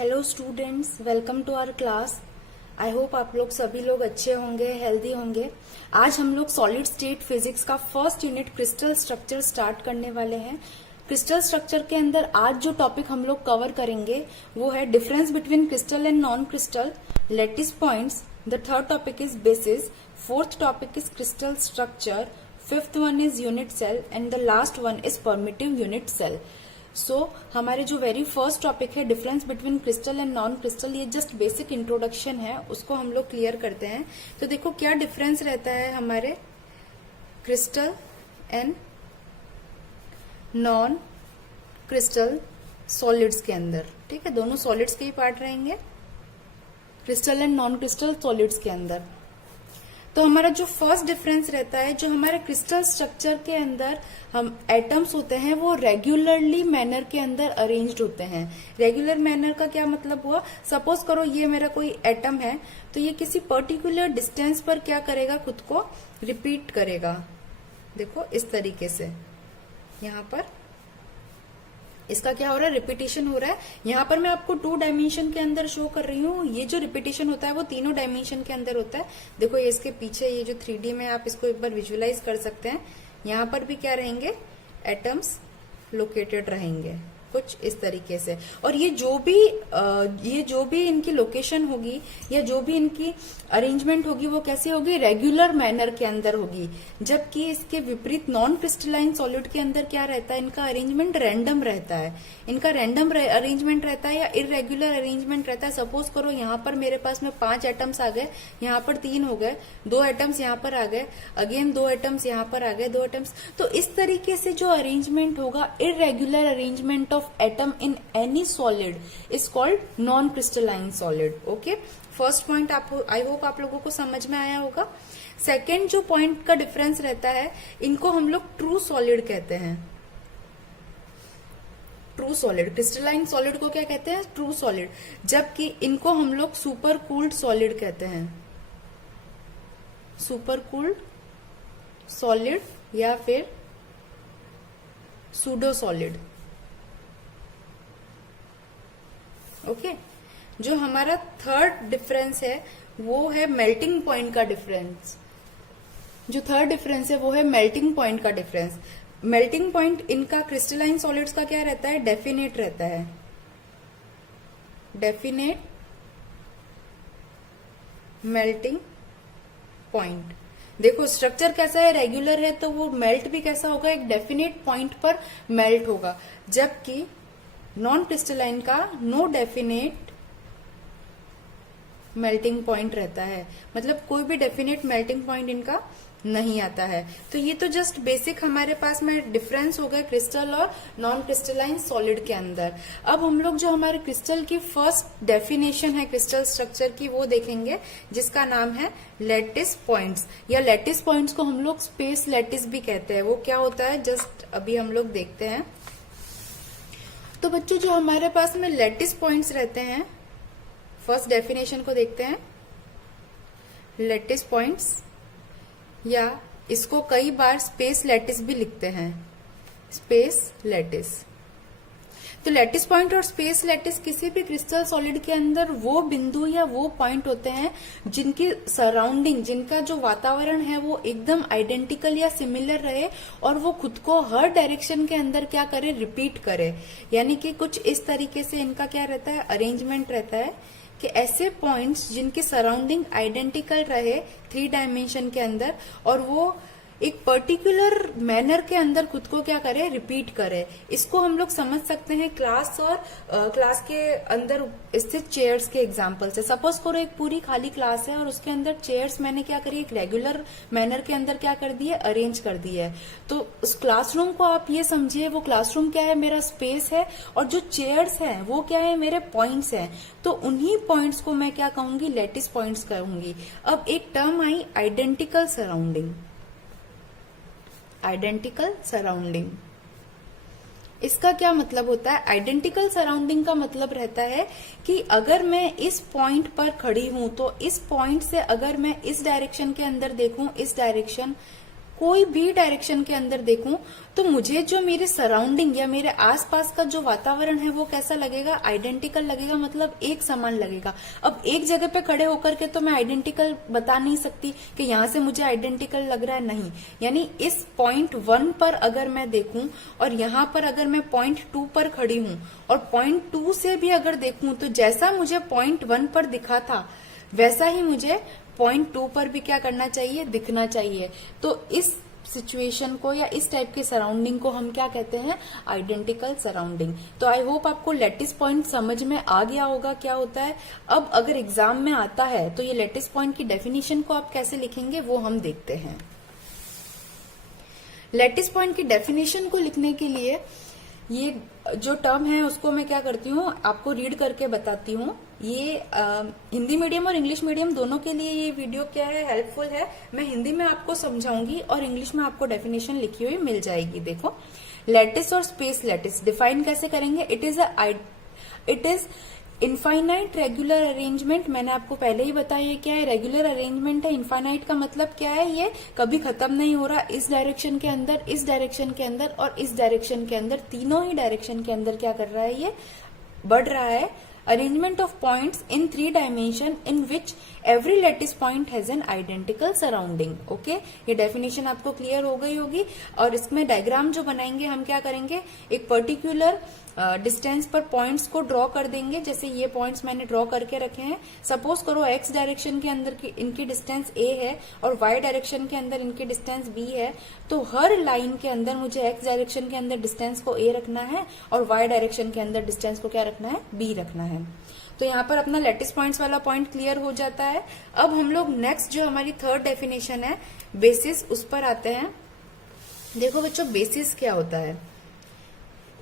Hello students, welcome to our class. I hope आप लोग सभी लोग अच्छे होंगे, हेल्दी होंगे। आज हम लोग सॉलिड स्टेट फिजिक्स का first unit crystal structure start करने वाले हैं। क्रिस्टल स्ट्रक्चर के अंदर आज जो टॉपिक हम लोग कवर करेंगे वो है difference between crystal and non crystal, lattice points, the third topic is basis, fourth topic is crystal structure, fifth one is unit cell and the last one is primitive unit cell. So हमारे जो very first topic है difference between crystal and non crystal, ये just basic introduction है, उसको हम लोग clear करते हैं। तो देखो क्या डिफरेंस रहता है हमारे crystal and non crystal solids के अंदर। ठीक है, दोनों सॉलिड्स के ही पार्ट रहेंगे crystal and non crystal solids के अंदर। तो हमारा जो फर्स्ट डिफरेंस रहता है, जो हमारे क्रिस्टल स्ट्रक्चर के अंदर हम एटम्स होते हैं वो रेगुलरली मैनर के अंदर अरेंज्ड होते हैं। रेगुलर मैनर का क्या मतलब हुआ, सपोज करो ये मेरा कोई एटम है तो ये किसी पर्टिकुलर डिस्टेंस पर क्या करेगा, खुद को रिपीट करेगा। देखो इस तरीके से यहाँ पर इसका क्या हो रहा है, रिपीटिशन हो रहा है। यहाँ पर मैं आपको 2 डायमेंशन के अंदर शो कर रही हूँ। ये जो रिपीटिशन होता है वो तीनों डायमेंशन के अंदर होता है। देखो ये इसके पीछे ये जो 3D में आप इसको एक बार विजुअलाइज कर सकते हैं। यहाँ पर भी क्या रहेंगे, एटम्स लोकेटेड रहेंगे कुछ इस तरीके से। और ये जो भी इनकी लोकेशन होगी या जो भी इनकी अरेंजमेंट होगी वो कैसे होगी, रेगुलर मैनर के अंदर होगी। जबकि इसके विपरीत नॉन क्रिस्टलाइन सॉलिड के अंदर क्या रहता है, इनका अरेंजमेंट रैंडम रहता है। इनका रैंडम अरेंजमेंट रहता है या इररेगुलर अरेंजमेंट रहता है। सपोज करो यहाँ पर मेरे पास में 5 एटम्स आ गए, यहाँ पर 3 हो गए, 2 एटम्स यहाँ पर आ गए, अगेन 2 एटम्स यहाँ पर आ गए, 2 एटम्स। तो इस तरीके से जो अरेंजमेंट होगा, irregular arrangement of atom in any solid is called non crystalline solid. Okay, first point I hope आप लोगों को समझ में आया होगा। सेकेंड जो पॉइंट का डिफरेंस रहता है, इनको हम लोग ट्रू सॉलिड कहते हैं। ट्रू सॉलिड, क्रिस्टलाइन सॉलिड को क्या कहते हैं, ट्रू सॉलिड। जबकि इनको हम लोग सुपर कूल्ड सॉलिड कहते हैं। सुपर कूल्ड सॉलिड या फिर सूडो सॉलिड। ओके, जो हमारा थर्ड डिफरेंस है वो है मेल्टिंग पॉइंट का डिफरेंस। जो थर्ड डिफरेंस है वो है मेल्टिंग पॉइंट का डिफरेंस। मेल्टिंग पॉइंट इनका क्रिस्टलाइन सॉलिड्स का क्या रहता है, डेफिनेट रहता है। Definite melting point. देखो स्ट्रक्चर कैसा है, रेगुलर है, तो वो मेल्ट भी कैसा होगा, एक डेफिनेट पॉइंट पर मेल्ट होगा। जबकि नॉन क्रिस्टलाइन का नो डेफिनेट मेल्टिंग पॉइंट रहता है, मतलब कोई भी डेफिनेट मेल्टिंग पॉइंट इनका नहीं आता है। तो ये तो जस्ट बेसिक हमारे पास में डिफरेंस हो गया क्रिस्टल और नॉन क्रिस्टलाइन सॉलिड के अंदर। अब हम लोग जो हमारे क्रिस्टल की फर्स्ट डेफिनेशन है क्रिस्टल स्ट्रक्चर की वो देखेंगे, जिसका नाम है लैटिस पॉइंट्स, या लैटिस पॉइंट्स को हम लोग स्पेस लैटिस भी कहते हैं। वो क्या होता है जस्ट अभी हम लोग देखते हैं। तो बच्चों जो हमारे पास में लैटिस पॉइंट्स रहते हैं, फर्स्ट डेफिनेशन को देखते हैं। लैटिस पॉइंट्स, या इसको कई बार स्पेस लैटिस भी लिखते हैं, स्पेस लैटिस। तो लैटिस पॉइंट और स्पेस लैटिस किसी भी क्रिस्टल सॉलिड के अंदर वो बिंदु या वो पॉइंट होते हैं जिनकी सराउंडिंग, जिनका जो वातावरण है वो एकदम आइडेंटिकल या सिमिलर रहे और वो खुद को हर डायरेक्शन के अंदर क्या करे, रिपीट करे। यानी कि कुछ इस तरीके से इनका क्या रहता है, अरेंजमेंट रहता है कि ऐसे पॉइंट्स जिनकी सराउंडिंग आइडेंटिकल रहे 3 डायमेंशन के अंदर और वो एक पर्टिकुलर मैनर के अंदर खुद को क्या करे, रिपीट करे। इसको हम लोग समझ सकते हैं क्लास और क्लास के अंदर स्थित चेयर्स के एग्जांपल से। सपोज करो एक पूरी खाली क्लास है और उसके अंदर चेयर्स मैंने क्या करी, एक रेगुलर मैनर के अंदर क्या कर दी है, अरेंज कर दी है। तो उस क्लासरूम को आप ये समझिए, वो क्लासरूम क्या है, मेरा स्पेस है, और जो चेयर्स हैं वो क्या है, मेरे पॉइंट्स हैं। तो उन्हीं पॉइंट्स को मैं क्या कहूंगी, लैटिस पॉइंट्स कहूंगी। अब एक टर्म आई आइडेंटिकल सराउंडिंग। आइडेंटिकल सराउंडिंग, इसका क्या मतलब होता है, आइडेंटिकल सराउंडिंग का मतलब रहता है कि अगर मैं इस पॉइंट पर खड़ी हूं तो इस पॉइंट से अगर मैं इस डायरेक्शन के अंदर देखूं, इस डायरेक्शन कोई भी डायरेक्शन के अंदर देखूं तो मुझे जो मेरे सराउंडिंग या मेरे आसपास का जो वातावरण है वो कैसा लगेगा, आइडेंटिकल लगेगा, मतलब एक समान लगेगा। अब एक जगह पे खड़े होकर के तो मैं आइडेंटिकल बता नहीं सकती कि यहां से मुझे आइडेंटिकल लग रहा है, नहीं। यानी इस पॉइंट 1 पर अगर मैं देखूं और यहां पर अगर मैं पॉइंट 2 पर खड़ी हूं और पॉइंट 2 से भी अगर देखूं तो जैसा मुझे पॉइंट 1 पर दिखा था वैसा ही मुझे पॉइंट 2 पर भी क्या करना चाहिए, दिखना चाहिए। तो इस सिचुएशन को या इस टाइप के सराउंडिंग को हम क्या कहते हैं, आइडेंटिकल सराउंडिंग। तो आई होप आपको लैटिस पॉइंट समझ में आ गया होगा क्या होता है। अब अगर एग्जाम में आता है तो ये लैटिस पॉइंट की डेफिनेशन को आप कैसे लिखेंगे वो हम देखते हैं। लैटिस पॉइंट की डेफिनेशन को लिखने के लिए ये जो टर्म है उसको मैं क्या करती हूँ, आपको रीड करके बताती हूँ। ये हिंदी मीडियम और इंग्लिश मीडियम दोनों के लिए ये वीडियो क्या है, हेल्पफुल है। मैं हिंदी में आपको समझाऊंगी और इंग्लिश में आपको डेफिनेशन लिखी हुई मिल जाएगी। देखो, लैटिस और स्पेस लैटिस डिफाइन कैसे करेंगे। It is infinite regular arrangement. मैंने आपको पहले ही बताया ये क्या है, रेगुलर अरेंजमेंट है। इनफाइनाइट का मतलब क्या है, ये कभी खत्म नहीं हो रहा। इस डायरेक्शन के अंदर, इस डायरेक्शन के अंदर और इस डायरेक्शन के अंदर, तीनों ही डायरेक्शन के अंदर क्या कर रहा है, ये बढ़ रहा है। Arrangement of points in 3 dimension in which every lattice point has an identical surrounding. Okay, ये डेफिनेशन आपको क्लियर हो गई होगी। और इसमें डायग्राम जो बनाएंगे हम क्या करेंगे, एक पर्टिकुलर डिस्टेंस पर पॉइंट्स को ड्रॉ कर देंगे। जैसे ये पॉइंट्स मैंने ड्रॉ करके रखे हैं। सपोज करो एक्स डायरेक्शन के अंदर की इनकी डिस्टेंस ए है और वाई डायरेक्शन के अंदर इनकी डिस्टेंस बी है। तो हर लाइन के अंदर मुझे एक्स डायरेक्शन के अंदर डिस्टेंस को ए रखना है और वाई डायरेक्शन के अंदर डिस्टेंस को क्या रखना है, बी रखना है। तो यहाँ पर अपना लैटिस पॉइंट्स वाला पॉइंट क्लियर हो जाता है। अब हम लोग नेक्स्ट जो हमारी थर्ड डेफिनेशन है बेसिस, उस पर आते हैं। देखो बच्चों, बेसिस क्या होता है,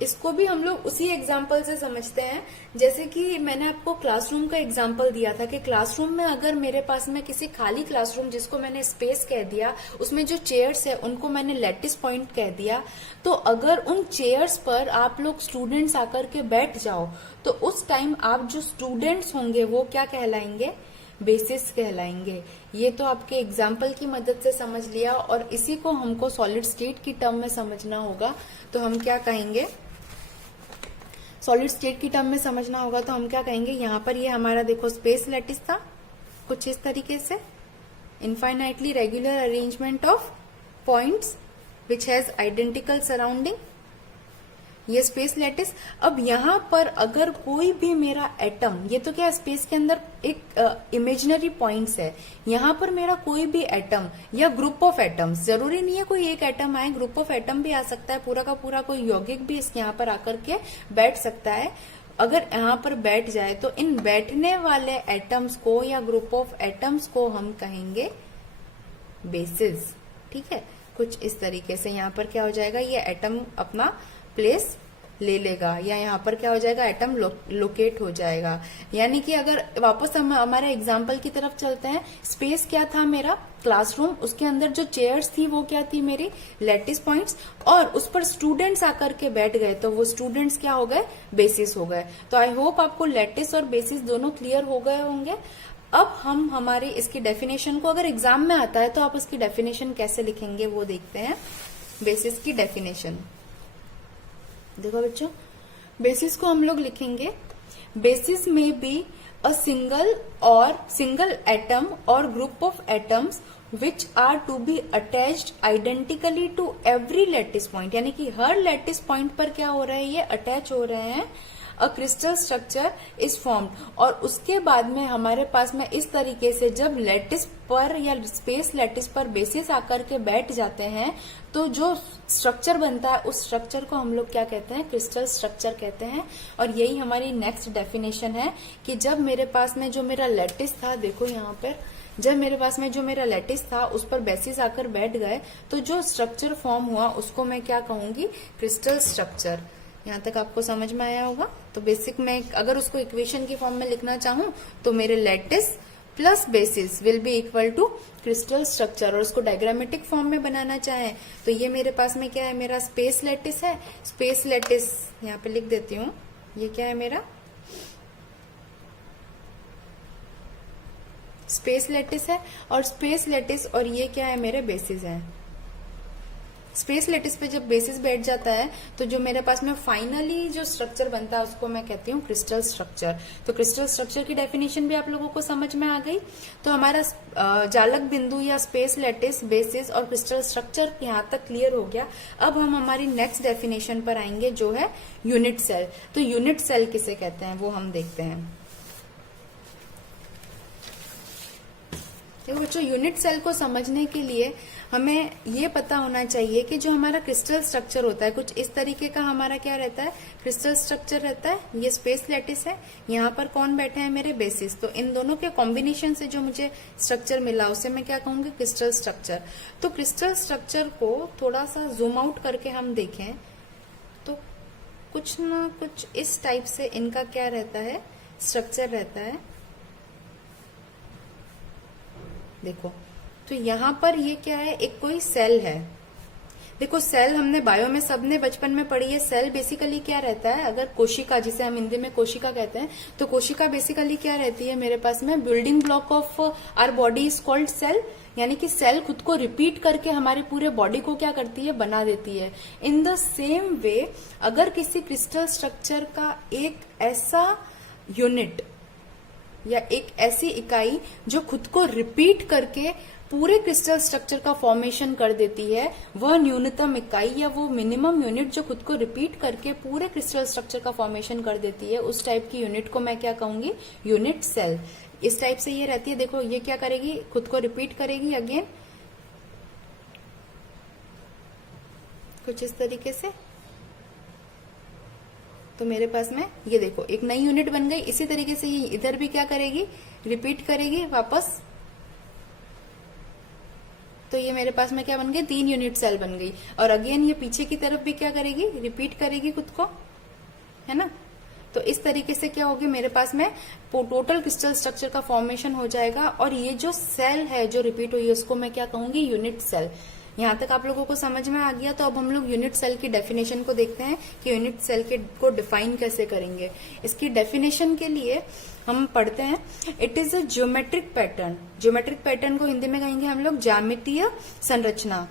इसको भी हम लोग उसी एग्जाम्पल से समझते हैं। जैसे कि मैंने आपको क्लासरूम का एग्जाम्पल दिया था कि क्लासरूम में अगर मेरे पास में किसी खाली क्लासरूम, जिसको मैंने स्पेस कह दिया, उसमें जो चेयर्स है उनको मैंने लैटिस पॉइंट कह दिया। तो अगर उन चेयर्स पर आप लोग स्टूडेंट्स आकर के बैठ जाओ तो उस टाइम आप जो स्टूडेंट्स होंगे वो क्या कहलाएंगे, बेसिस कहलाएंगे। ये तो आपके एग्जाम्पल की मदद से समझ लिया। और इसी को हमको सॉलिड स्टेट की टर्म में समझना होगा। तो हम क्या कहेंगे, सॉलिड स्टेट की टर्म में समझना होगा तो हम क्या कहेंगे, यहाँ पर ये हमारा देखो स्पेस लैटिस था कुछ इस तरीके से, infinitely regular arrangement of points which has identical surrounding, ये स्पेस लैटिस। अब यहाँ पर अगर कोई भी मेरा एटम, ये तो क्या स्पेस के अंदर एक इमेजिनरी पॉइंट्स है, यहाँ पर मेरा कोई भी एटम या ग्रुप ऑफ एटम्स, जरूरी नहीं है कोई एक एटम आए, ग्रुप ऑफ एटम भी आ सकता है, पूरा का पूरा कोई यौगिक भी इस यहाँ पर आकर के बैठ सकता है। अगर यहाँ पर बैठ जाए तो इन बैठने वाले एटम्स को या ग्रुप ऑफ एटम्स को हम कहेंगे बेसिस। ठीक है, कुछ इस तरीके से यहाँ पर क्या हो जाएगा, ये एटम अपना प्लेस ले लेगा या यहाँ पर क्या हो जाएगा, एटम लोकेट हो जाएगा। यानी कि अगर वापस हम हमारे एग्जाम्पल की तरफ चलते हैं, स्पेस क्या था मेरा, क्लासरूम, उसके अंदर जो चेयर्स थी वो क्या थी, मेरी लैटिस पॉइंट्स, और उस पर स्टूडेंट्स आकर के बैठ गए तो वो स्टूडेंट्स क्या हो गए, बेसिस हो गए। तो आई होप आपको लैटिस और बेसिस दोनों क्लियर हो गए होंगे। अब हम हमारी इसकी डेफिनेशन को, अगर एग्जाम में आता है तो आप उसकी डेफिनेशन कैसे लिखेंगे वो देखते हैं। बेसिस की डेफिनेशन देखो बच्चों, बेसिस को हम लोग लिखेंगे, बेसिस में बी अ सिंगल एटम और group of atoms which are to be attached identically to every lattice point. यानी कि हर लैटिस पॉइंट पर क्या हो रहा है, ये अटैच हो रहे हैं। A crystal structure is formed, और उसके बाद में हमारे पास में इस तरीके से जब लैटिस पर या स्पेस लैटिस पर बेसिस आकर के बैठ जाते हैं तो जो स्ट्रक्चर बनता है उस स्ट्रक्चर को हम लोग क्या कहते हैं, क्रिस्टल स्ट्रक्चर कहते हैं। और यही हमारी नेक्स्ट डेफिनेशन है कि जब मेरे पास में जो मेरा लैटिस था, देखो यहाँ पर, जब मेरे पास में जो मेरा लैटिस था उस पर बेसिस आकर बैठ गए तो जो स्ट्रक्चर फॉर्म हुआ उसको मैं क्या कहूंगी, क्रिस्टल स्ट्रक्चर। यहाँ तक आपको समझ में आया होगा। तो बेसिक में अगर उसको इक्वेशन की फॉर्म में लिखना चाहूं तो मेरे lattice plus basis will be equal to crystal structure, और उसको डायग्रामेटिक फॉर्म में बनाना चाहें तो ये मेरे पास में क्या है, मेरा स्पेस लैटिस है। स्पेस लैटिस यहाँ पे लिख देती हूँ, ये क्या है मेरा स्पेस लैटिस है, और स्पेस लैटिस और ये क्या है, मेरे बेसिस है। स्पेस लेटिस पे जब बेसिस बैठ जाता है तो जो मेरे पास में फाइनली जो स्ट्रक्चर बनता है उसको मैं कहती हूँ क्रिस्टल स्ट्रक्चर। तो क्रिस्टल स्ट्रक्चर की डेफिनेशन भी आप लोगों को समझ में आ गई। तो हमारा जालक बिंदु या स्पेस लेटिस, बेसिस और क्रिस्टल स्ट्रक्चर यहाँ तक क्लियर हो गया। अब हम हमारी नेक्स्ट डेफिनेशन पर आएंगे जो है यूनिट सेल। तो यूनिट सेल किसे कहते हैं वो हम देखते हैं। देखो बच्चों, यूनिट सेल को समझने के लिए हमें ये पता होना चाहिए कि जो हमारा क्रिस्टल स्ट्रक्चर होता है कुछ इस तरीके का हमारा क्या रहता है, क्रिस्टल स्ट्रक्चर रहता है। ये स्पेस लेटिस है, यहाँ पर कौन बैठे हैं, मेरे बेसिस। तो इन दोनों के कॉम्बिनेशन से जो मुझे स्ट्रक्चर मिला उसे मैं क्या कहूंगी, क्रिस्टल स्ट्रक्चर। तो क्रिस्टल स्ट्रक्चर को थोड़ा सा जूम आउट करके हम देखें तो कुछ ना कुछ इस टाइप से इनका क्या रहता है, स्ट्रक्चर रहता है। देखो, तो यहाँ पर ये क्या है, एक कोई सेल है। देखो सेल हमने बायो में सबने बचपन में पढ़ी है। सेल बेसिकली क्या रहता है, अगर कोशिका, जिसे हम हिंदी में कोशिका कहते हैं, तो कोशिका बेसिकली क्या रहती है मेरे पास में, building block of our body is called cell. यानी कि सेल खुद को रिपीट करके हमारे पूरे बॉडी को क्या करती है, बना देती है। इन द सेम वे अगर किसी क्रिस्टल स्ट्रक्चर का एक ऐसा यूनिट या एक ऐसी इकाई जो खुद को रिपीट करके पूरे क्रिस्टल स्ट्रक्चर का फॉर्मेशन कर देती है, वह न्यूनतम इकाई या वो मिनिमम यूनिट जो खुद को रिपीट करके पूरे क्रिस्टल स्ट्रक्चर का फॉर्मेशन कर देती है, उस टाइप की यूनिट को मैं क्या कहूंगी, यूनिट सेल। इस टाइप से ये रहती है। देखो ये क्या करेगी, खुद को रिपीट करेगी अगेन कुछ इस तरीके से। तो मेरे पास में ये देखो एक नई यूनिट बन गई। इसी तरीके से ये इधर भी क्या करेगी, रिपीट करेगी वापस। तो ये मेरे पास में क्या बन गई, 3 यूनिट सेल बन गई। और अगेन ये पीछे की तरफ भी क्या करेगी, रिपीट करेगी खुद को, है ना। तो इस तरीके से क्या होगी, मेरे पास में टोटल क्रिस्टल स्ट्रक्चर का फॉर्मेशन हो जाएगा। और ये जो सेल है जो रिपीट हुई है उसको मैं क्या कहूंगी, यूनिट सेल। यहाँ तक आप लोगों को समझ में आ गया। तो अब हम लोग यूनिट सेल की डेफिनेशन को देखते हैं कि यूनिट सेल को डिफाइन कैसे करेंगे। इसकी डेफिनेशन के लिए हम पढ़ते हैं, it is a geometric pattern. Geometric pattern को हिंदी में कहेंगे हम लोग ज्यामितीय संरचना।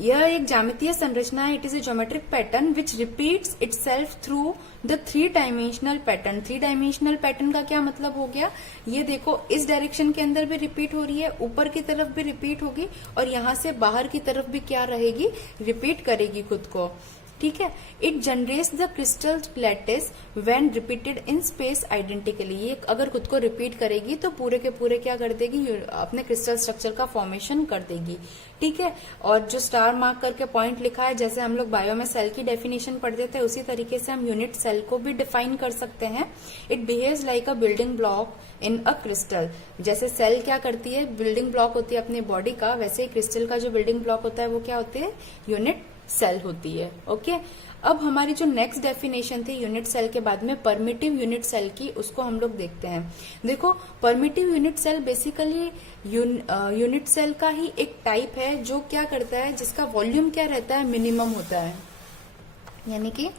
यह एक ज्यामितीय संरचना है। It is a geometric pattern which repeats itself through the 3 dimensional pattern. 3 dimensional pattern का क्या मतलब हो गया, ये देखो इस डायरेक्शन के अंदर भी रिपीट हो रही है, ऊपर की तरफ भी रिपीट होगी और यहाँ से बाहर की तरफ भी क्या रहेगी, रिपीट करेगी खुद को। ठीक है। It generates the crystal lattice when repeated in space identically. ये अगर खुद को रिपीट करेगी तो पूरे के पूरे क्या कर देगी, अपने क्रिस्टल स्ट्रक्चर का फॉर्मेशन कर देगी। ठीक है। और जो स्टार मार्क करके पॉइंट लिखा है, जैसे हम लोग बायो में सेल की डेफिनेशन पढ़ते थे उसी तरीके से हम यूनिट सेल को भी डिफाइन कर सकते हैं। It behaves like a building block in a crystal. जैसे सेल क्या करती है, बिल्डिंग ब्लॉक होती है अपनी बॉडी का, वैसे ही क्रिस्टल का जो बिल्डिंग ब्लॉक होता है वो क्या होती है, यूनिट सेल होती है। ओके। अब हमारी जो नेक्स्ट डेफिनेशन थी यूनिट सेल के बाद में परमिटिव यूनिट सेल की, उसको हम लोग देखते हैं। देखो primitive unit cell basically unit cell का ही एक टाइप है जो क्या करता है, जिसका वॉल्यूम क्या रहता है, मिनिमम होता है। यानी कि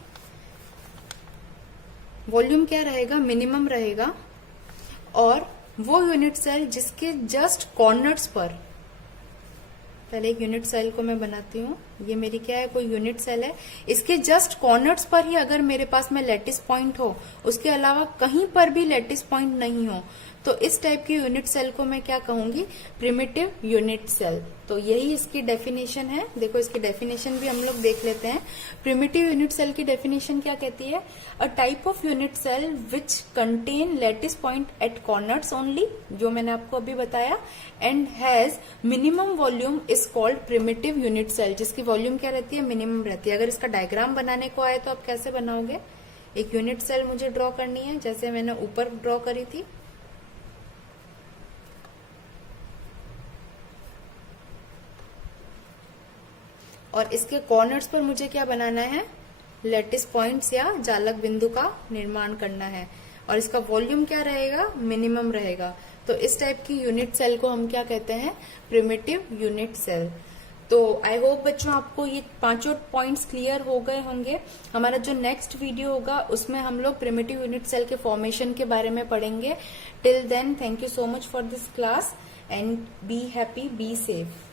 वॉल्यूम क्या रहेगा, मिनिमम रहेगा। और वो यूनिट सेल जिसके जस्ट कॉर्नर्स पर, पहले एक यूनिट सेल को मैं बनाती हूँ। ये मेरी क्या है, कोई यूनिट सेल है। इसके जस्ट कॉर्नर्स पर ही अगर मेरे पास में लैटिस पॉइंट हो, उसके अलावा कहीं पर भी लैटिस पॉइंट नहीं हो, तो इस टाइप की यूनिट सेल को मैं क्या कहूंगी, प्रिमिटिव यूनिट सेल। तो यही इसकी डेफिनेशन है। देखो इसकी डेफिनेशन भी हम लोग देख लेते हैं। प्रिमिटिव यूनिट सेल की डेफिनेशन क्या कहती है, a type of unit cell which contain lattice point at corners only, जो मैंने आपको अभी बताया, and has minimum volume is called primitive unit cell, जिसकी वॉल्यूम क्या रहती है, मिनिमम रहती है। अगर इसका डायग्राम बनाने को आए तो आप कैसे बनाओगे, एक यूनिट सेल मुझे ड्रॉ करनी है जैसे मैंने ऊपर ड्रॉ करी थी। और इसके कॉर्नर्स पर मुझे क्या बनाना है, लैटिस पॉइंट्स या जालक बिंदु का निर्माण करना है। और इसका वॉल्यूम क्या रहेगा, मिनिमम रहेगा। तो इस टाइप की यूनिट सेल को हम क्या कहते हैं, प्रिमिटिव यूनिट सेल। तो आई होप बच्चों आपको ये 5 पॉइंट्स क्लियर हो गए होंगे। हमारा जो नेक्स्ट वीडियो होगा उसमें हम लोग प्रिमिटिव यूनिट सेल के फॉर्मेशन के बारे में पढ़ेंगे। Till then thank you so much for this class and be happy, be safe.